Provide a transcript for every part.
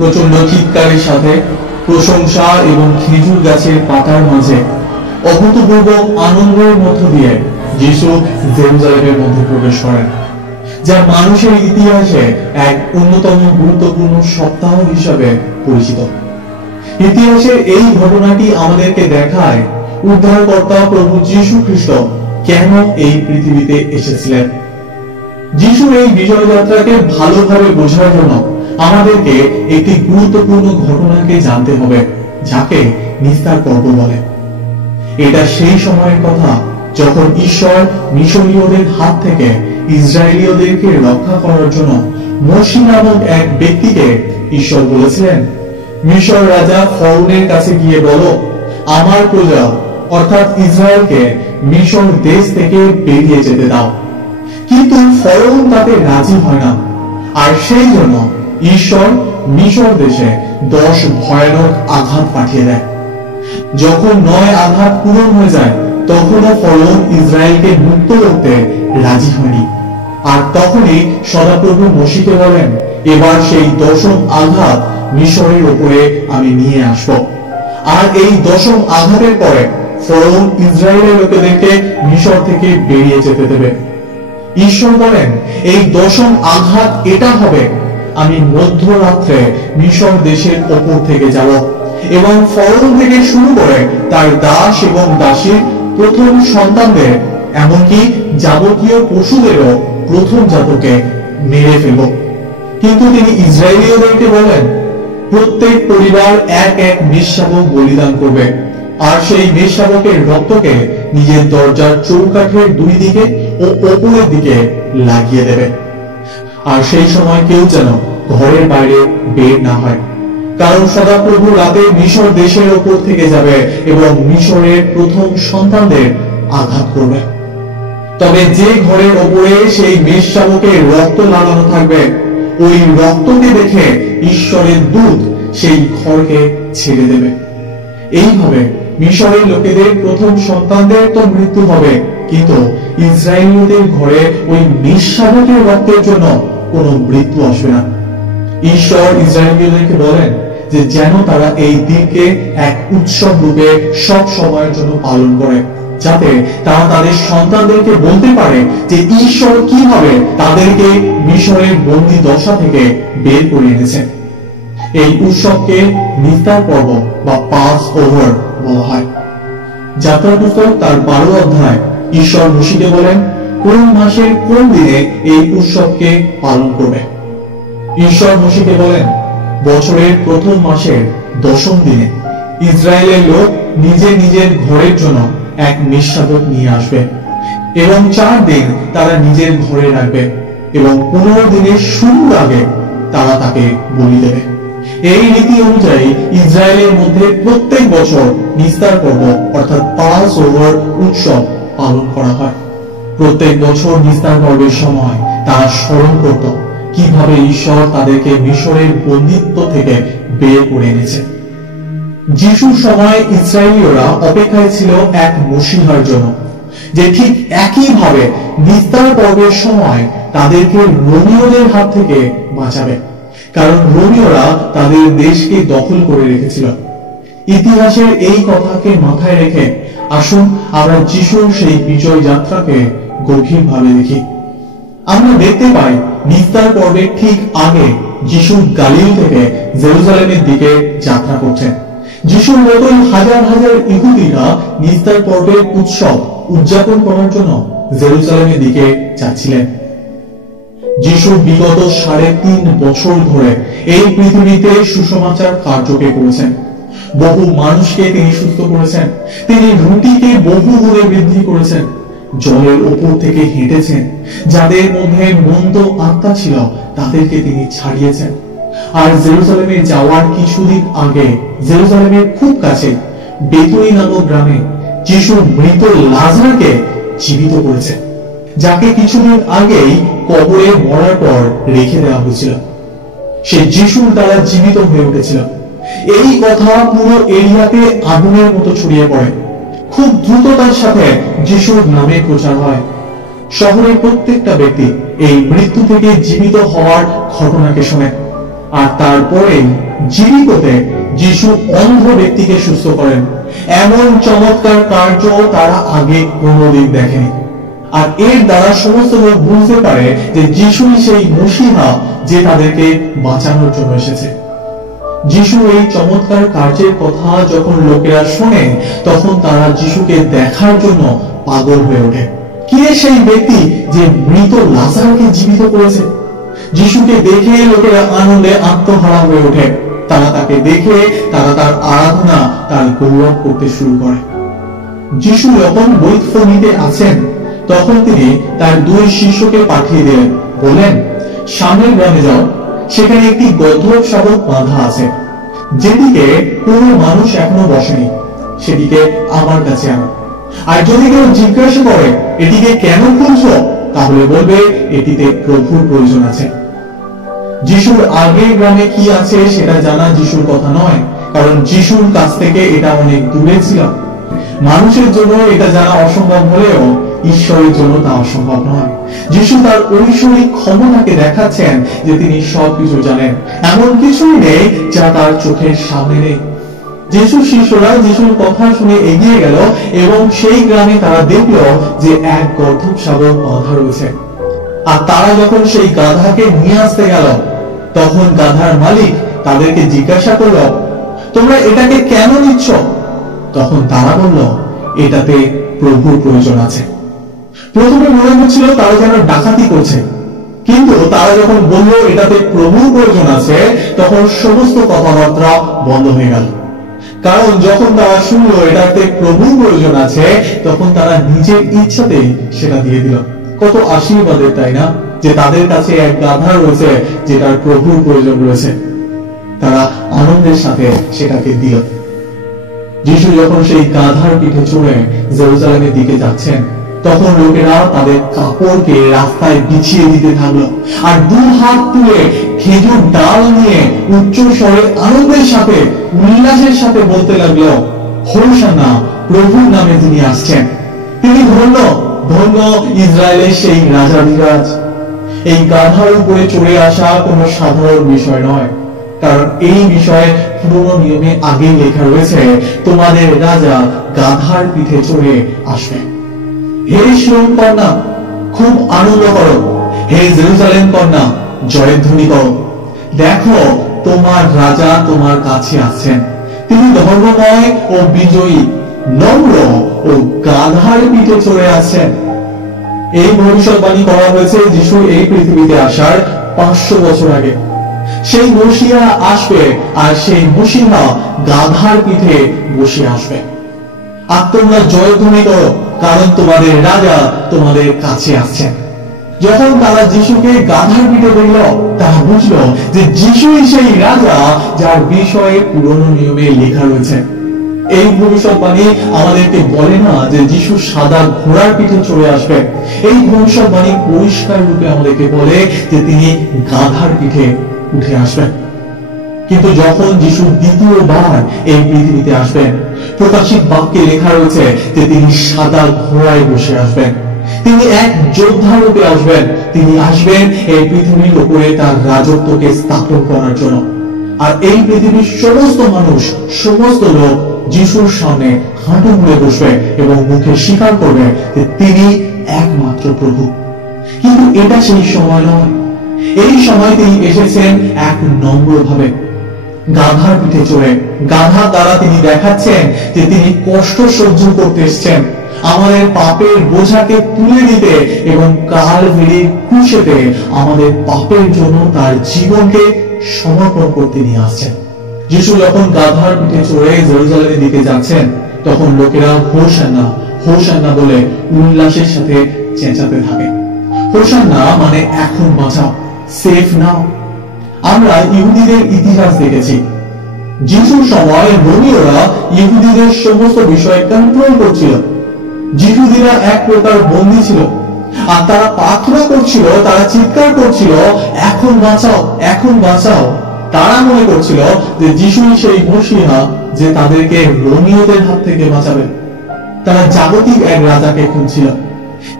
প্রচন্ড চিৎকারের সাথে প্রশংসা এবং খেজুর গাছের পাতার মাঝে অভূতপূর্ব আনন্দের মধ্য দিয়ে যিশু জেরুজালেমের মধ্যে প্রবেশ করেন, যা মানুষের ইতিহাসে এক অন্যতম গুরুত্বপূর্ণ সপ্তাহ হিসাবে পরিচিত। ইতিহাসের এই ঘটনাটি আমাদেরকে দেখায় উদ্ধারকর্তা প্রভু যীশু খ্রিস্ট কেন এই পৃথিবীতে এসেছিলেন। যিশুর এই বিজয় যাত্রাকে ভালোভাবে বোঝার জন্য আমাদেরকে একটি গুরুত্বপূর্ণ ঘটনাকে জানতে হবে, যাকে নিস্তার পর্ব বলে। এটা সেই সময়ের কথা যখন ঈশ্বর মিশরীয়দের হাত থেকে ইসরায়েলীয়দেরকে রক্ষা করার জন্য মোশে নামক এক ব্যক্তিকে ঈশ্বর বলেছিলেন, মিশর রাজা ফরৌনের কাছে গিয়ে বলো, আমার প্রজা অর্থাৎ ইসরায়েলকে মিশর দেশ থেকে বেরিয়ে যেতে দাও। কিন্তু ফরৌন তাতে রাজি হয় না, আর সেই জন্য ঈশ্বর মিশর দেশে 10 ভয়ানক আঘাত পাঠিয়ে দেয়। যখন 9 আঘাত পূরণ হয়ে যায়, তখনও ফরৌন ইসরায়েলকে মুক্ত করতে রাজি হয়নি। আর তখনই সদাপ্রভু মোশেকে বলেন, এবার সেই 10ম আঘাত মিশরের উপরে আমি নিয়ে আসব। আর এই 10ম আঘাতের পরে ফরৌন ইসরায়েলের লোকেদেরকে মিশর থেকে বেরিয়ে যেতে দেবে। ঈশ্বর বলেন, এই 10ম আঘাত এটা হবে, আমি মধ্যরাত্রে মিশর দেশের ওপর থেকে যাব এবং ফরৌন থেকে শুরু করে তার দাস এবং দাসীর প্রথম সন্তানদের, এমনকি যাবতীয় পশুদেরও প্রথম জাতকে মেরে ফেলব। কিন্তু তিনি ইসরায়েলীয়দেরকে বলেন, প্রত্যেক পরিবার এক এক মেষশাবক বলিদান করবে, আর সেই মেষশাবকের রক্তকে নিজের দরজার চৌকাঠের 2 দিকে ও ওপরের দিকে লাগিয়ে দেবে। আর সেই সময় কেউ যেন ঘরের বাইরে বের না হয়, কারণ সদাপ্রভু রাতে মিশর দেশের ওপর থেকে যাবে এবং মিশরের প্রথম সন্তানদের আঘাত করবে। তবে যে ঘরের ওপরে সেই মেষশাবকের রক্ত লাগানো থাকবে, ওই রক্তকে দেখে ঈশ্বরের দূত সেই ঘরকে ছেড়ে দেবে। এইভাবে মিশরের লোকেদের প্রথম সন্তানদের তো মৃত্যু হবে, কিন্তু ইসরায়েলীয়দের ঘরে ওই মেষশাবকের রক্তের জন্য কোনো মৃত্যু আসবে না। ঈশ্বর ইসরায়েলীয়দেরকে বলেন যে যেন তারা এই দিনকে এক উৎসব রূপে সব সময়ের জন্য পালন করে, যাতে তারা তাদের সন্তানদেরকে বলতে পারে যে ঈশ্বর কিভাবে তাদেরকে মিশরের বন্দী দশা থেকে বের করে এনেছেন। এই উৎসবকে নিস্তার পর্ব বা পাস ওভার বলা হয়। যাত্রা পুস্তক তার 12 অধ্যায় ঈশ্বর মোশেকে বলেন কোন মাসের কোন দিনে এই উৎসবকে পালন করবে। ঈশ্বর মোশেকে বলেন, বছরের প্রথম মাসের 10ম দিনে ইসরায়েলের লোক নিজের নিজের ঘরের জন্য এক মেষশাবক নিয়ে আসবে এবং 4 দিন তারা নিজের ঘরে রাখবে এবং 15 দিনের শুরুর আগে তারা তাকে বলি দেবে। এই রীতি অনুযায়ী ইসরায়েলের মধ্যে প্রত্যেক বছর নিস্তার পর্ব অর্থাৎ পাস ওভার উৎসব পালন করা হয়। প্রত্যেক বছর নিস্তার পর্বের সময় তারা স্মরণ করত কিভাবে ঈশ্বর তাদেরকে মিশরের বন্দিত্ব থেকে বের করে এনেছে। যিশুর সময় ইসরায়েলীয়রা অপেক্ষায় ছিল এক মসিহার জন্য, যে ঠিক একইভাবে নিস্তার পর্বের সময় তাদেরকে রোমীয়দের হাত থেকে বাঁচাবে, কারণ রোমীয়রা তাদের দেশকে দখল করে রেখেছিল। ইতিহাসের এই কথাকে মাথায় রেখে আসুন আমরা যিশুর সেই বিজয় যাত্রাকে গভীরভাবে দেখি। আমরা দেখতে পাই নিস্তার পর্বের ঠিক আগে যিশু গালিল থেকে জেরুজালেমের দিকে যাত্রা করছেন। যিশুর মতোই হাজার হাজার ইহুদিরা নিস্তার পর্বের উৎসব উদযাপন করার জন্য জেরুজালেমের দিকে যাচ্ছিলেন। যিশু বিগত 3.5 বছর ধরে এই পৃথিবীতে সুসমাচার কার্যকে করেছেন। বহু মানুষকে তিনি সুস্থ করেছেন, তিনি রুটিকে বহু গুণে বৃদ্ধি করেছেন, জলের উপর থেকে হেঁটেছেন, যাদের মধ্যে মন্দ আত্মা ছিল তাদেরকে তিনি ছাড়িয়েছেন। আর জেরুজালেমে যাওয়ার কিছুদিন আগে জেরুজালেমের খুব কাছে বেতুনি নামক গ্রামে যিশু মৃত লাজারকে জীবিত করেছেন, যাকে কিছুদিন আগেই কবরে মরার পর রেখে দেওয়া হয়েছিল। সে যিশুর দ্বারা জীবিত হয়ে উঠেছিল। এই কথা পুরো এরিয়াতে আগুনের মতো ছড়িয়ে পড়ে। খুব দ্রুততার সাথে যিশুর নামে প্রচার হয়। শহরের প্রত্যেকটা ব্যক্তি এই মৃত্যু থেকে জীবিত হওয়ার ঘটনাকে শোনে, আর তারপরেই জিরিকোতে যিশু অন্ধ ব্যক্তিকে সুস্থ করেন। এমন চমৎকার কার্য তারা আগে কোনোদিন দেখেনি। আর এর দ্বারা সমস্ত লোক বুঝতে পারে যে যিশুই সেই মসিহা যে তাদেরকে বাঁচানোর জন্য এসেছে। যিশু এই চমৎকার কার্যের কথা যখন লোকেরা শোনে, তখন তারা যিশুকে দেখার জন্য পাগল হয়ে ওঠে। কে সেই ব্যক্তি যে মৃত লাজারকে জীবিত করেছে? যিশুকে দেখে লোকেরা আনন্দে আত্মহারা হয়ে ওঠে। তারা তাকে দেখে তারা তার আরাধনা, তার গৌরব করতে শুরু করে। যিশু যখন বৈতফনিতে আছেন, তখন তিনি তার দুই শিষ্যকে পাঠিয়ে দিলেন, বললেন, সামনের গ্রামে যাও, সেখানে একটি গর্ধব শাবক বাঁধা আছে, যেদিকে কোনো মানুষ এখনো বসেনি, সেদিকে আমার কাছে আনো। আর যদি কেউ জিজ্ঞাসা করে এটিকে কেন খুলছো, তাহলে বলবে এটিতে প্রভুর প্রয়োজন আছে। যিশুর আগের গ্রামে কি আছে সেটা জানা যিশুর কথা নয়, কারণ যিশুর কাছ থেকে এটা অনেক দূরে ছিল। মানুষের জন্য এটা জানা অসম্ভব হলেও ঈশ্বরের জন্য তা অসম্ভব নয়। যিশু তার ঐশ্বরিক ক্ষমতাকে দেখাচ্ছেন যে তিনি সবকিছু জানেন। এমন কিছুই নেই যা তার চোখের সামনে নেই। যিশুর শিষ্যরা যিশুর কথা শুনে এগিয়ে গেল এবং সেই গ্রামে তারা দেখল যে এক গর্ধব শাবক বাঁধা রয়েছে। আর তারা যখন সেই গাধাকে নিয়ে আসতে গেল, তখন গাধার মালিক তাদেরকে জিজ্ঞাসা করল, তোমরা এটাকে কেন নিচ্ছ? তখন তারা বলল, এটাতে প্রভুর প্রয়োজন আছে। প্রথমে মনে হচ্ছিল তারা যেন ডাকাতি করছে, কিন্তু তারা যখন বলল এটাতে প্রভুর প্রয়োজন আছে, তখন সমস্ত কথাবার্তা বন্ধ হয়ে গেল। কারণ যখন তারা শুনলো এটাতে প্রভুর প্রয়োজন আছে, তখন তারা নিজের ইচ্ছাতে সেটা দিয়ে দিল। কত আশীর্বাদের, তাই না, যে তাদের কাছে এক গাধা রয়েছে যেটার প্রভুর প্রয়োজন রয়েছে। তারা আনন্দের সাথে সেটাকে দিল। যিশু যখন সেই গাধার পিঠে চড়ে জেরুজালেমের দিকে যাচ্ছেন, তখন লোকেরা তাদের কাপড়কে রাস্তায় বিছিয়ে দিতে থাকলো, আর দু হাত তুলে খেজুর ডাল নিয়ে উচ্চ স্বরে আনন্দের সাথে, উল্লাসের সাথে বলতে লাগলো, হোসানা, প্রভুর নামে যিনি আসছেন, তিনি ধন্য, ধন্য ইসরায়েলের সেই রাজাধিরাজ। এই গাধার উপরে চড়ে আসা কোনো সাধারণ বিষয় নয়, কারণ এই বিষয়ে পুরনো নিয়মে আগে লেখা রয়েছে, তোমাদের রাজা গাধার পিঠে চড়ে আসবে। হে সিয়ন কন্যা, খুব আনন্দ করো। হে জেরুজালেম কন্যা, জয়ধ্বনি করো। দেখো, তোমার রাজা তোমার কাছে আসছেন। তিনি ধর্মময় ও বিজয়ী, নম্র ও গাধার পিঠে চড়ে আসছেন। এই ভবিষ্যৎবাণী করা হয়েছে যিশু এই পৃথিবীতে আসার 500 বছর আগে। সেই মসিহা আসবে, আর সেই মসিহা গাধার পিঠে বসে আসবে। আর তোমরা জয়ধ্বনি করো, কারণ তোমাদের রাজা তোমাদের কাছে আসছেন। যখন তারা যিশুকে গাধার পিঠে দেখল, তারা বুঝলো যে যিশুই সেই রাজা যার বিষয়ে পুরনো নিয়মে লেখা রয়েছে। এই ভবিষ্যৎবাণী আমাদেরকে বলে না যে যিশু সাদা ঘোড়ার পিঠে চড়ে আসবে। এই ভবিষ্যৎবাণী পরিষ্কার রূপে আমাদেরকে বলে যে তিনি গাধার পিঠে উঠে আসবেন। কিন্তু যখন যিশু দ্বিতীয়বার এই পৃথিবীতে আসবেন, প্রকাশিত বাক্যে লেখা রয়েছে যে তিনি সাদা ঘোড়ায় বসে আসবেন। তিনি এক যোদ্ধা রূপে আসবেন। তিনি আসবেন এই পৃথিবীর উপরে তার রাজত্বকে স্থাপন করার জন্য। আর এই পৃথিবীর সমস্ত মানুষ, সমস্ত লোক যিশুর সামনে হাঁটু মুড়ে বসবে এবং মুখে স্বীকার করবে যে তিনি একমাত্র প্রভু। কিন্তু এটা সেই সময় নয়। এই সময় তিনি এসেছেন এক নম্র ভাবে, গাধার পিঠে চড়ে। গাধা দ্বারা তিনি দেখাচ্ছেন যে তিনি কষ্ট সহ্য করতে এসেছেন, আমাদের পাপের বোঝাকে তুলে দিতে এবং কালভারির ক্রুশেতে আমাদের পাপের জন্য তার জীবনকে সমর্পণ করতে নিয়ে আসছেন। যিশু যখন গাধার পিঠে চড়ে জেরুজালেমের দিকে যাচ্ছেন, তখন লোকেরা হোসান্না, হোসান্না বলে উল্লাসের সাথে চেঁচাতে থাকে। হোসান্না মানে এখন বাঁচাও, সেফ নাও। আমরা ইহুদিদের ইতিহাস দেখেছি। যিশুর সময় রোমীয়রা ইহুদিদের সমস্ত বিষয় কন্ট্রোল করছিল। যিহুদিরা এক প্রকার বন্দী ছিল, আর তারা প্রার্থনা করছিল, তারা চিৎকার করছিল, এখন বাঁচাও, এখন বাঁচাও। তারা মনে করছিল যে যিশুই সেই মসিহা যে তাদেরকে রোমীয়দের হাত থেকে বাঁচাবে। তারা জাগতিক এক রাজাকে খুঁজছিল,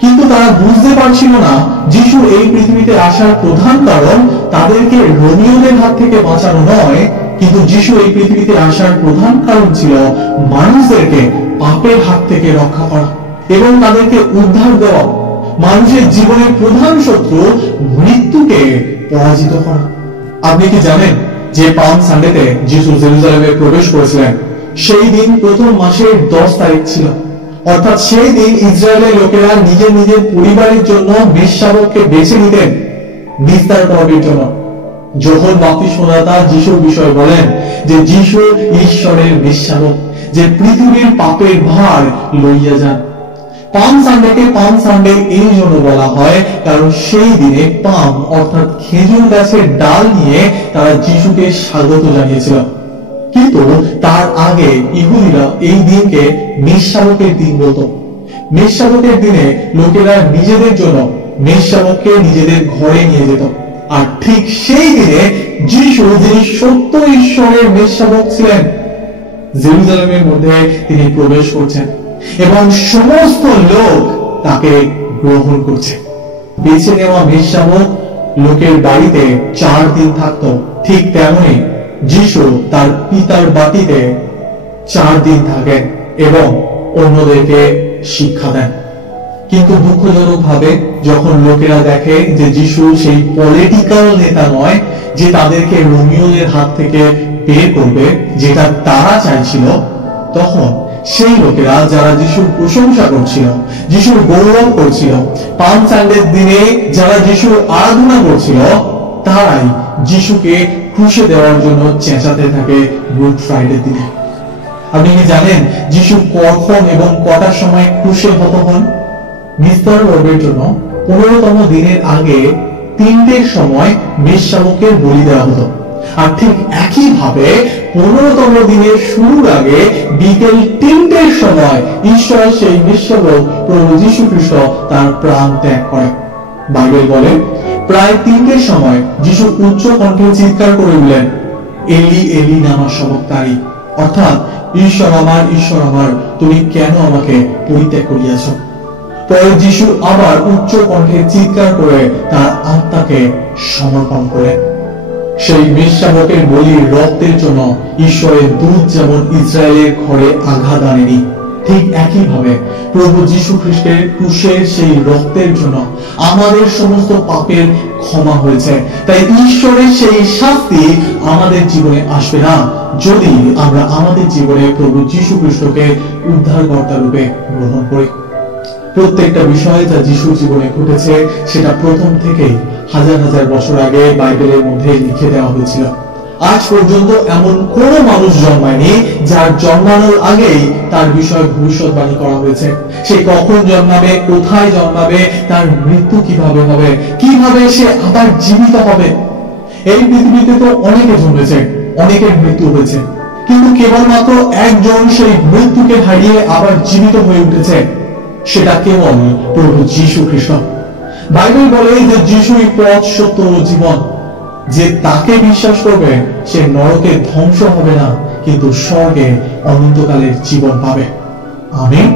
কিন্তু তারা বুঝতে পারছিল না যিশু এই পৃথিবীতে আসার প্রধান কারণ তাদেরকে রোমীয়দের হাত থেকে বাঁচানো নয়, কিন্তু যিশু এই পৃথিবীতে আসার প্রধান কারণ ছিল মানুষদেরকে পাপের হাত থেকে রক্ষা করা এবং তাদেরকে উদ্ধার দেওয়া, মানুষের জীবনের প্রধান শত্রু মৃত্যুকে পরাজিত করা। আপনি কি জানেন যে পাম সানডেতে যিশু জেরুজালেমে প্রবেশ করেছিলেন? সেই দিন প্রথম মাসের 10 তারিখ ছিল, অর্থাৎ সেই দিন ইসরায়েলের লোকেরা নিজের নিজের পরিবারের জন্য মেষশাবককে বেছে নিতেন নিস্তার পর্বের জন্য। যোহন বাপ্তিস্মদাতা যিশুর বিষয়ে বলেন যে যিশু ঈশ্বরের মেষশাবক, যে পৃথিবীর পাপের ভার লইয়া যান। পাম সানডেকে পাম সানডে এই জন্য বলা হয় কারণ সেই দিনে পাম অর্থাৎ খেজুর গাছের ডাল নিয়ে তারা যিশুকে স্বাগত জানিয়েছিল। কিন্তু তার আগে ইহুদিরা এই দিনকে মেষশাবকের দিন বলতো। মেষশাবকের দিনে লোকেরা নিজেদের জন্য মেষশাবককে নিজেদের ঘরে নিয়ে যেত, আর ঠিক সেই দিনে যিশু, যিনি সত্য ঈশ্বরের মেষশাবক ছিলেন, জেরুজালেমের মধ্যে তিনি প্রবেশ করছেন এবং সমস্ত লোক তাকে গ্রহণ করছে। বেছে নেওয়া মেষশাবক লোকের বাড়িতে 4 দিন থাকতো, ঠিক তেমনি যিশু তার পিতার বাটিতে 4 দিন থাকেন এবং অন্যদেরকে শিক্ষা দেন। কিন্তু দুঃখজনক ভাবে যখন লোকেরা দেখে যে যিশু সেই পলিটিক্যাল নেতা নয় যে তাদেরকে রোমিওদের হাত থেকে বের করবে, যেটা তারা চাইছিল, তখন সেই লোকেরা যারা যিশুর প্রশংসা করছিল, যিশুর গৌরব করছিল, পাম সানডের দিনে যারা যিশুর আরাধনা করছিল, তারাই যিশুকে ক্রুশে দেওয়ার জন্য চেঁচাতে থাকে গুড ফ্রাইডে দিনে। আপনি কি জানেন যিশু কখন এবং কটার সময় ক্রুশে হত হন? নিস্তার পর্বের জন্য 15তম দিনের আগে 3টের সময় মেষশাবকের বলি দেওয়া হতো, আর ঠিক একই ভাবে 15তম দিনের শুরুর আগে বিকেল 3টের সময় ঈশ্বর সেই মেষশাবক প্রভু যীশু খ্রিস্ট তার প্রাণ ত্যাগ করে। বাইবেল বলে প্রায় 3টের সময় যিশু উচ্চ কণ্ঠে চিৎকার করে বললেন, এলি এলি লামা সাবক্তানি, অর্থাৎ ঈশ্বর আমার তুমি কেন আমাকে পরিত্যাগ করিয়াছ। পরে যিশু আবার উচ্চ কণ্ঠে চিৎকার করে তার আত্মাকে সমর্পণ করে। সেই মেষশাবকের বলির রক্তের জন্য ঈশ্বরের দূত যেমন ইসরায়েলের ঘরে আঘাত আনেনি, ঠিক একই ভাবে প্রভু যীশু খ্রিস্টের ক্রুশের সেই রক্তের জন্য আমাদের সমস্ত পাপের ক্ষমা হয়েছে। তাই ঈশ্বরের সেই শাস্তি আমাদের জীবনে আসবে না যদি আমরা আমাদের জীবনে প্রভু যীশু খ্রিস্টকে উদ্ধারকর্তা রূপে গ্রহণ করি। প্রত্যেকটা বিষয় যা যিশুর জীবনে ঘটেছে সেটা প্রথম থেকেই হাজার হাজার বছর আগে বাইবেলের মধ্যে লিখে দেওয়া হয়েছিল। আজ পর্যন্ত এমন কোন মানুষ জন্মায়নি যার জন্মানোর আগেই তার বিষয়ে ভবিষ্যৎবাণী করা হয়েছে। সে কখন জন্মাবে, কোথায় জন্মাবে, তার মৃত্যু কিভাবে হবে, কিভাবে সে আবার জীবিত হবে। এই পৃথিবীতে তো অনেকে জন্মেছে, অনেকের মৃত্যু হয়েছে, কিন্তু কেবলমাত্র একজন সেই মৃত্যুকে হারিয়ে আবার জীবিত হয়ে উঠেছে, সেটা কেবল প্রভু যীশু খ্রিস্ট। বাইবেল বলে যে যিশুই পথ, সত্য ও জীবন। যে তাকে বিশ্বাস করবে সে নরকে ধ্বংস হবে না, কিন্তু স্বর্গে অনন্তকালের জীবন পাবে। আমিন।